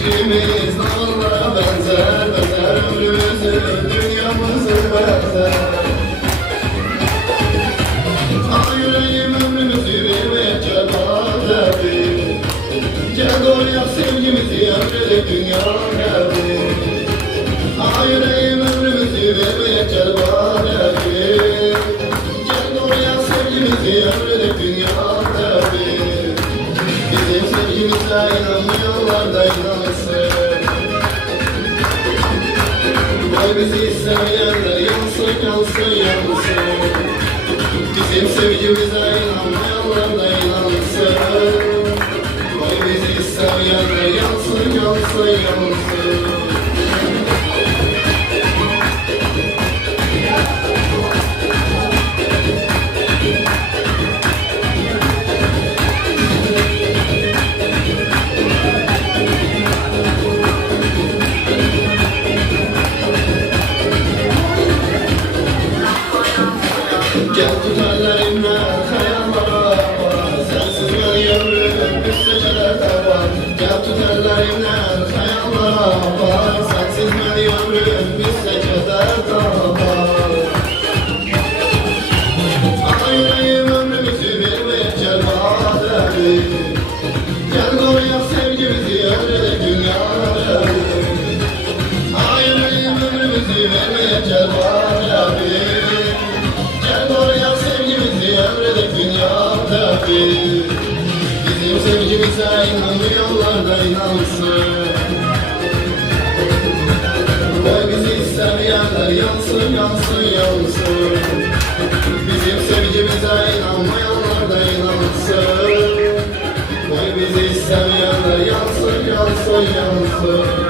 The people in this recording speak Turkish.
İlişkimiz dağlara benzer, benzer ömrümüzü, dünyamızı benzer. Ah yüreğim ömrümüzü vermeye çabadır. Gel doğru yap sevgimizi, ömrede dünya geldi. Ah yüreğim ömrümüzü vermeye çabadır. Gel doğru yap sevgimizi, ömrede dünya geldi. Bizim sevgimize inanmayanlar da inansın. Vay bizi istemeyenler yansın, yansın, yansın. Bizim sevgimize inanmayanlar da inansın. Vay bizi istemeyenler yansın, yansın, yansın. Gel tut ellerimle kayalara, sensiz beni ömrüm bir seçelerde var. Gel tut ellerimle kayalara, sensiz beni ömrüm bir seçelerde var. Ana yüreğim ömrümüzü vermeye celvadır. Gel koruya sevgimizi ömrede dünyada. Ana yüreğim ömrümüzü vermeye celvadır. Ömrede dünyada bir. Bizim sevgimize inanmayanlar da inansın. Vay bizi istemeyenler yansın, yansın, yansın. Bizim sevgimize inanmayanlar da inansın. Vay bizi istemeyenler yansın, yansın, yansın.